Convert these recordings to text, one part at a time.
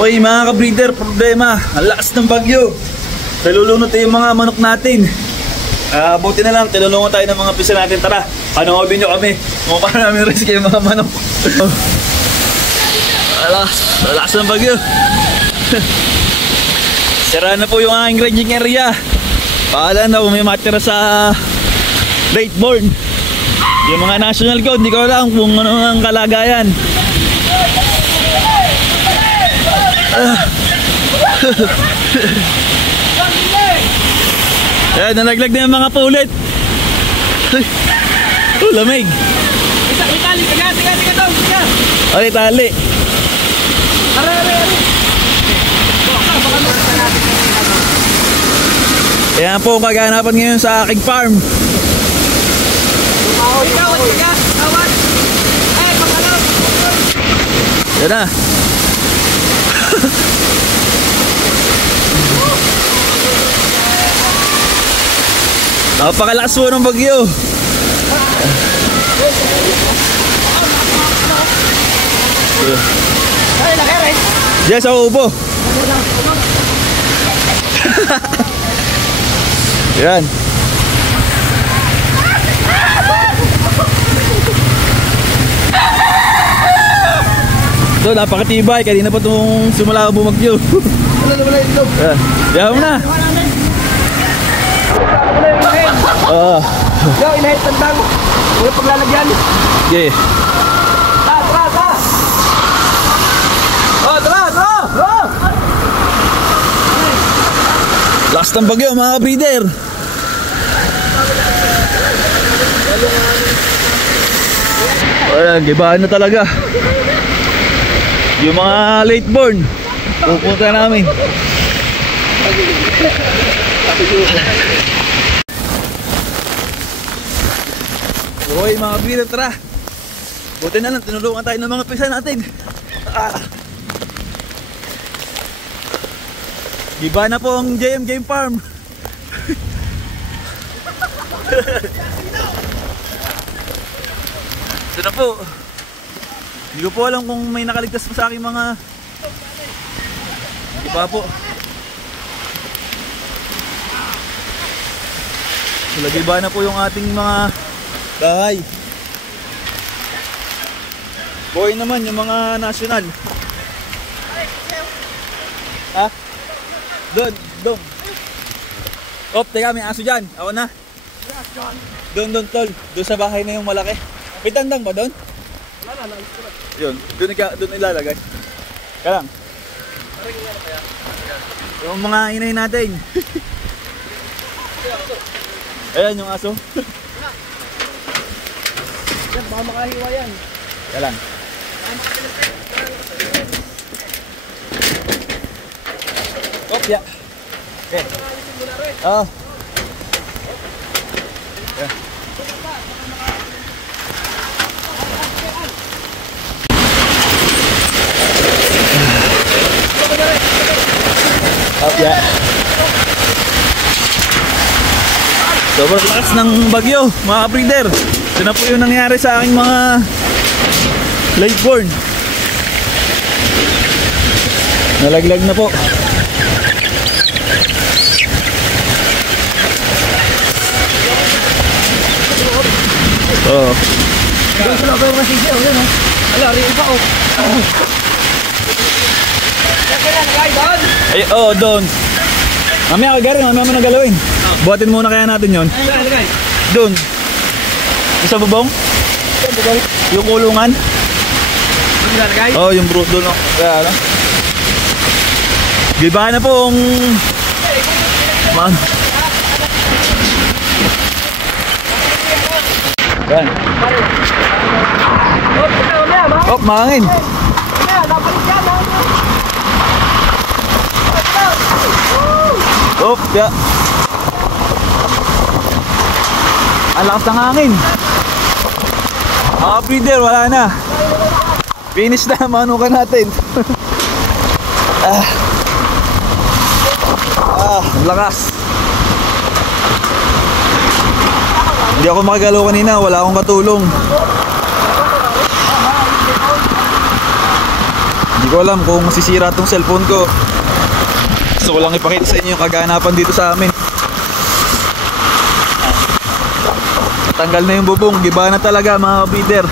Okay mga ka-breeder, problema. Ang lakas ng bagyo. Nalulunod yung mga manok natin. Buti na lang, tinulungan tayo ng mga pisa natin. Tara, panoodin nyo kami kung paano namin rescue yung mga manok. Lakas ng bagyo. Sira na po yung aking ranging area. Paalam na kung may matira sa late born. Yung mga national code, hindi ko alam kung ano ang kalagayan. Ayan, nalaglag na yung mga pulit. Lamig. Tali, tiga daw, tiga. Ay, tali. Are. Ayan po ang kaganapan ngayon sa aking farm. Tiga. Tawad. Ay, pangalaw. Yan na. Napakalakas po ng bagyo. Yes, ako upo. Yan. Ito, napakatibay. Kanina pa itong simula ka bumagyo. Yan. Diyan mo na. Yo, inahit tandang. Huwag paglalagyan. Okay. Tara. Tara. Last ng bagyo mga breeder. Ayan, gibahan na talaga. Yung mga late born pupunta namin. Okay mga breeder, tara. Buti na lang, tinulungan tayo ng mga pisa natin. Iba na po ang JM Game Farm. Ito na po. Hindi ko po alam kung may nakaligtas pa sa aking mga iba po. Iba na po yung ating mga bahay. Boy naman yung mga national. Ha? Doon. Op, teka, may aso dyan. Ako na. Doon, tol. Doon sa bahay na yung malaki. May tandang ba doon? Wala. Yun, doon ilalagay. Kaya lang. Yung mga inay natin. Ayan yung aso. Yan, baka makahiwa yan. Kaya lang. Yeah. Okay. Oh. Yeah. Yeah. Sobrang lakas ng bagyo, mga breeder. Ito na po yung nangyari sa aking mga late born. Nalaglag na po. Oh. Doon sila ba yung masisiyaw yun, ha? Ala, rin pa, oh. Kaya nagay doon? Ay, oh, doon. Mamaya kagarin, mamaya mo nagalawin. Buhatin muna kaya natin yun. Nagay? Doon. Isa bubong? Yung kulungan? Nagay? Oh, yung bro, doon. Kaya ano? Gibahan na po ang man. Yan. Oh, mahangin. Oh, ya. Ang lakas ng hangin. Breeder, wala na. Finish na, manukan natin. Ang lakas. Hindi ako makagalaw kanina, wala akong katulong. Hindi ko alam kung masisira tong cellphone ko. Gusto ko lang ipakita sa inyo yung kaganapan dito sa amin. Tanggal na yung bubong, giba na talaga mga kabiter.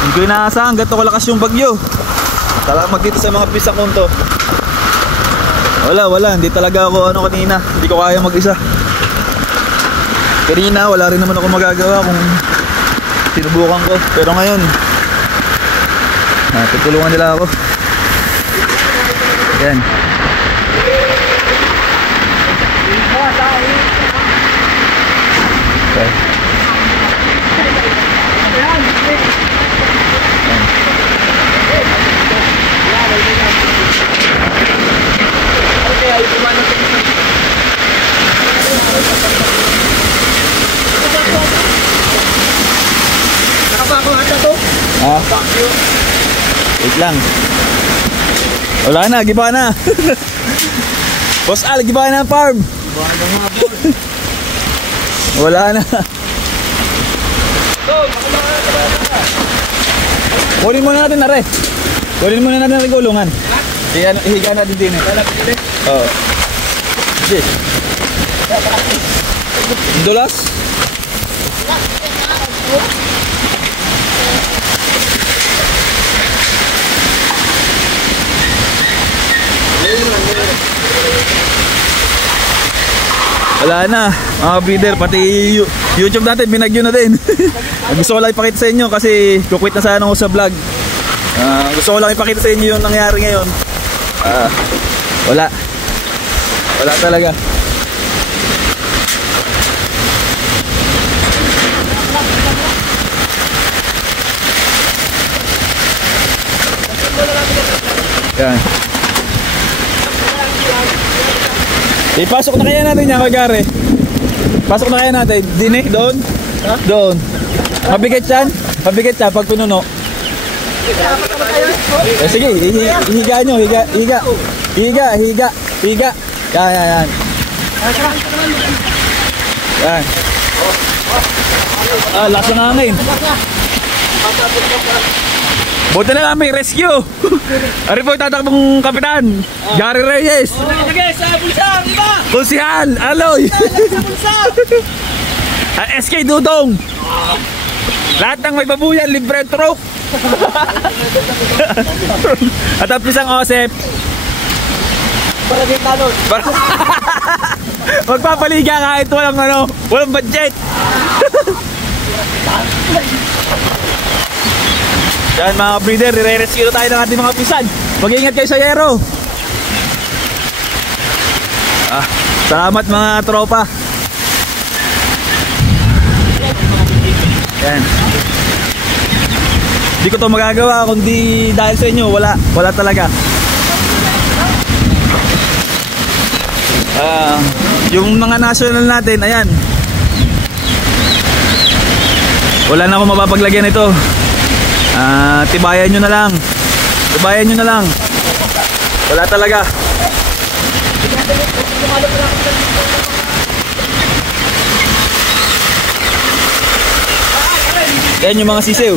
Hindi ko inaasahan gato kalakas yung bagyo. Talagang dito sa mga pisakon to. Wala, hindi talaga ako kanina. Hindi ko kaya mag-isa. Kanina wala rin naman ako magagawa kung sinubukan ko. Pero ngayon tutulungan nila ako. Yan. Okay. Ha? Wait lang. Wala na, giba na. Boss Al, giba na ang farm. Wala na. Kunin muna natin na re. Kunin muna natin ang gulungan. Higa na din eh. Oo. Sige. Dulas? Wala na, mga breeder, pati YouTube natin binagyo na din. Gusto ko lang ipakita sa inyo kasi kukwit na sana ako sa vlog. Gusto ko lang ipakita sa inyo yung nangyari ngayon. Wala talaga. Yan. Ipasok na kaya natin yan, Kagare. Pasok na kaya natin. Dine, doon. Doon. Mabigat yan. Mabigat yan pag pununo. Sige, higa nyo. Higa. Yan. Yan. Lakas ng hangin. Buti na lang may rescue. Ari po tatakbong kapitan Gary Reyes. Kunsihal Aloy. SK Dudong. Lahat ng may babuyan libre truck. At ang pisang Osep. Magpapaliga kahit walang budget. Yan mga breeder, re-rescue tayo ng ating mga pisan. Mag-iingat kayo sa yero. Salamat mga tropa. Yan. Hindi ko to magagawa kundi dahil sa inyo. Wala talaga. Yung mga national natin, ayan. Wala na akong mapapaglagyan ito. Tibayan nyo na lang. Wala talaga. Yan yung mga sisiw.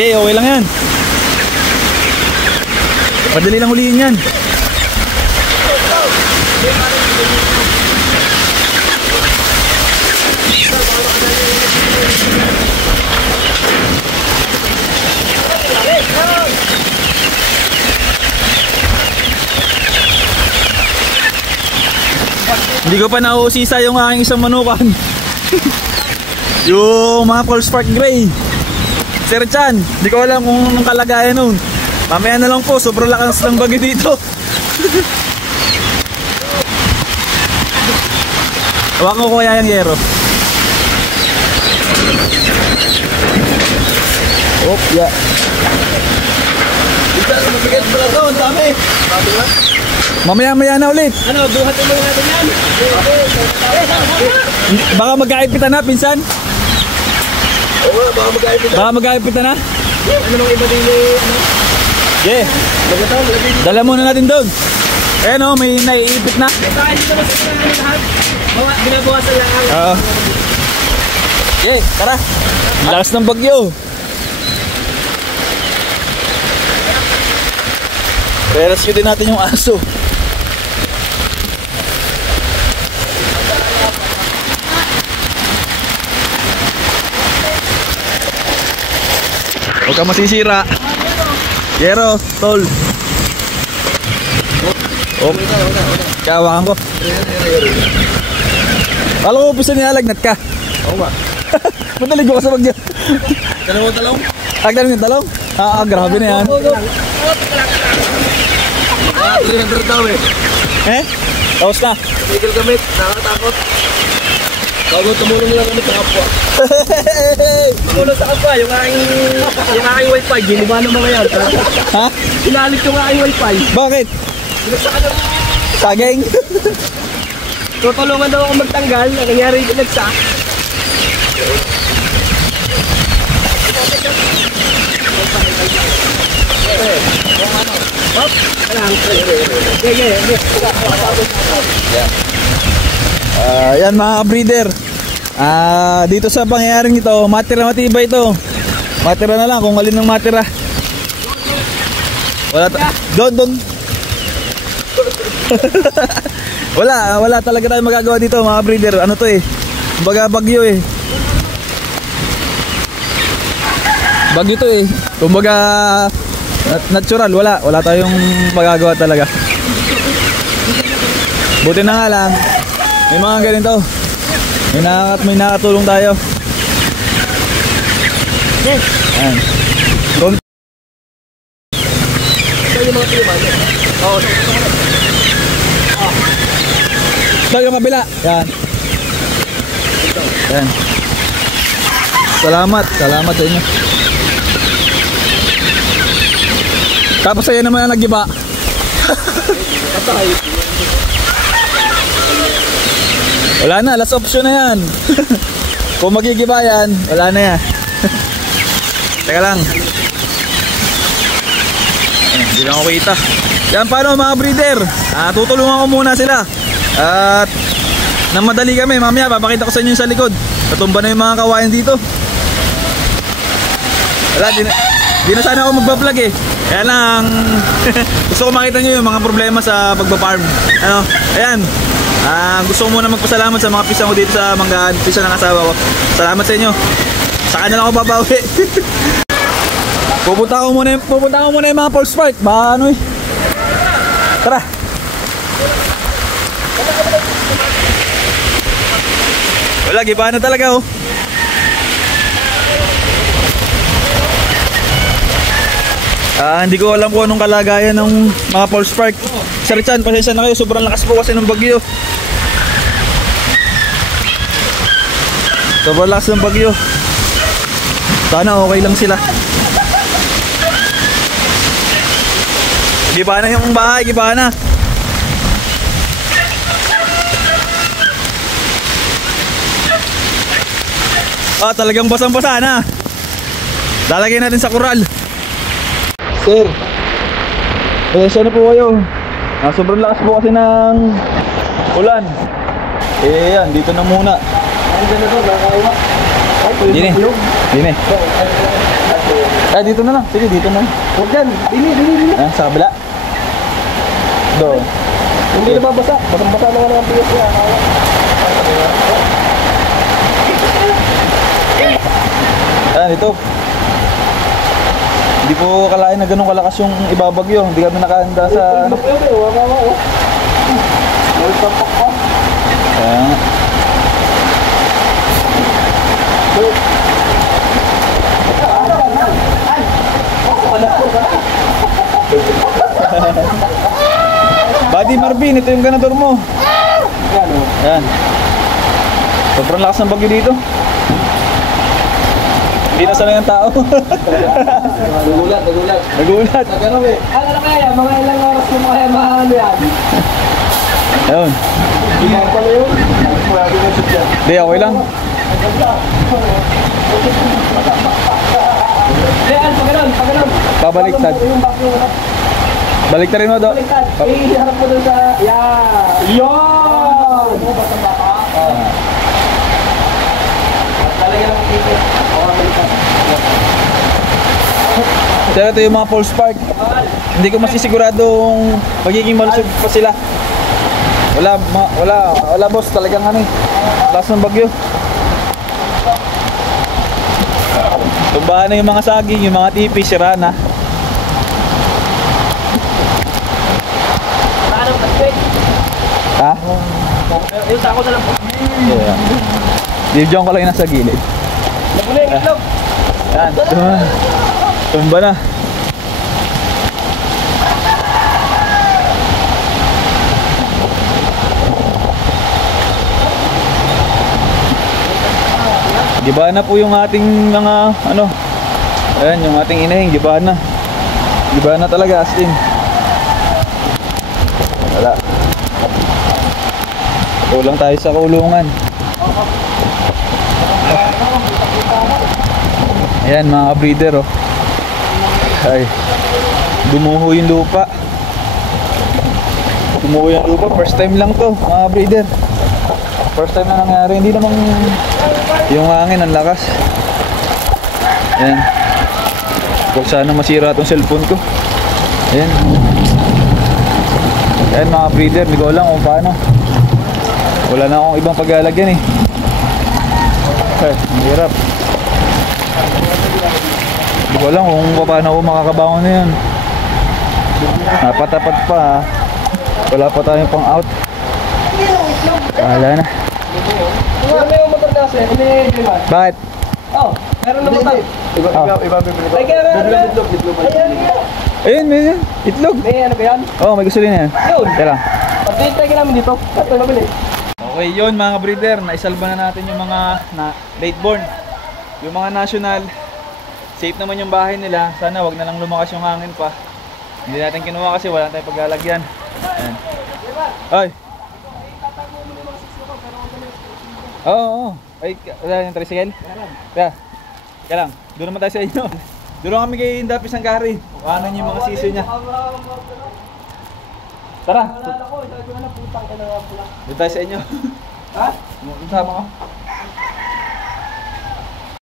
Okay lang yan. Padali lang huliin yan. Hindi ko pa nauusisa yung aking isang manukan. Yung mga Paul Spark Gray. Sir Chan, hindi ko alam kung anong kalagayan nun. Mamaya na lang po, sobrang lakas ng bagyo dito. Hawakan ko kaya yung yero. Yeah. Mabigat pala to, ang dami. Mamaya na ulit. Buhatin mo natin yan. Baka magkaipitan na, pinsan? Oo, baka magkaipitan na. Ano nung iba din Yeah. Dala muna natin doon. May naiipit na. Binabawasan lang. Okay, tara. Lakas ng bagyo. Rescue din natin yung aso. Huwag ka masisira. Yero, tol. Oh. Kawakan ko. Alam mo, pisa nilalagnat ka. Oo ba? Mataligo ka sa bagyo. Dalawang talong? Agdan yung talong? Grabe na yan. 300 daw eh. Eh? Tapos na. Tigil gamit, nakakatakot. Bago tumulong lang kami sa kapwa. Tumulong sa kapwa, yung aking wifi, giniba ng mga yan. Ha? Inalit yung aking wifi. Bakit? Pinagsakan ng Saging? tutulungan daw ako magtanggal, ang nangyari pinagsak. Yan mga breeder. Dito sa pangyayaring ito, matira matibay ito. Matira na lang kung alin ng matira. Wala doon. wala talaga tayong magagawa dito mga breeder. Ano to eh? Kumbaga bagyo eh. Bagyo to eh. Kumbaga natural, wala tayong magagawa talaga. Buti na nga lang may mga ganito. May nakatulong tayo. Ayan. Ito yung kabila. Yan. Yan. Salamat sa inyo. Tapos ayan naman ang nagiba. Wala na, last option na yan. Kung magigiba yan, wala na yan. Teka lang. Hindi lang ako kita. Yan, paano mga breeder? Tutulungan ko muna sila. At nang madali kami, mamaya papakita ko sa inyo yung sa likod. Natumba na yung mga kawayan dito. Wala, di na sana ako magbablog eh. Kaya lang gusto ko makita nyo yung mga problema sa pagbafarm. Ayan. Gusto ko muna magpasalamat sa mga pisang ko dito sa Manggahan, pisa ng asawa ko. Salamat sa inyo. Saka na lang ako babawi. Pupunta ko muna yung mga pulse part. Baka ano eh. Tara. Wala, giba na talaga oh. Hindi ko alam kung anong kalagayan ng mga pulse spark. Sir Chan, pasensya na kayo, sobrang lakas po kasi ng bagyo. Sobrang lakas ng bagyo. Sana okay lang sila. Giba na yung bahay, giba na. Talagang basang-basa na. Lalagay natin sa kural. Sir, pasensya na po kayo. Sobrang lakas po kasi ng ulan. Yan, dito na muna. Dini. Dito na lang. Sige, dito na. Huwag yan, dini. Sa kabila. Doon. Hindi na babasa, basang-basa na nga ng tigas niya. Ito. Hindi po kalain na ganun kalakas yung ibabagyo. Hindi kami nakahanda sa Buddy Marvin, ito yung ganador mo. Yan. Sobrang lakas ng bagyo dito. Hindi na sanay ang tao. Nagulat. Nagulat. Ano kaya, mga ilang oras mo kaya maano yan? Ayun. Hindi, okay lang. Pabaliktad. Baliktarin mo do. Harap mo doon sa... Yan! Yun! At talagang Kaya ito yung mga false park. Hindi ko masisiguradong magiging malusog pa sila. Wala boss, talagang ano eh. Lakas ng bagyo. Tumbahan na yung mga saging, yung mga tipi, sira na. Ha? Yung sako na lang po. Yeah. Diyan ko lang yung nasa gilid. Lago na yung itlog. Yan, tumba na. Gibahan na po yung ating mga ano. Ayan, yung ating inahing gibahan na. Gibahan na talaga as in. Wala. Kulang tayo sa kulungan. Ayan mga breeder oh. Ay, dumuho yung lupa. Dumuho yung lupa, first time lang to mga breeder. First time na nangyari, hindi namang yung hangin ang lakas. Ayan. Huwag sana masira itong cellphone ko. Ayan. Ayan mga breeder, hindi ko alam kung paano. Wala na akong ibang paglalagyan eh. Ang hirap. Hindi ko alam kung paano ako makakabangon na yan. Napatapat pa ha. Wala pa tayong pang out. Wala na. Wala na yung motor kasi. Bakit? Oh, meron na motor. Iba bibili ko. Ay, kaya ayun, may itlog. may ano ba yan? Oo, may gusto rin yan. Yun. Tara. Pag-tintay ka namin dito. Ito nabili. Okay yun mga breeder, naisalba na natin yung mga late born. Yung mga national, safe naman yung bahay nila. Sana wag na lang lumakas yung hangin pa. Hindi natin kinuha kasi wala tayong paglalagyan. Ayan. Ay! Oo. Ay, wala yung tricycle? Kaya lang, doon naman tayo sa inyo. Doon lang kami kay Indapis ng Gary. Ano yung mga sisi niya. Tara! Doon tayo sa inyo. Ha? Sama ko.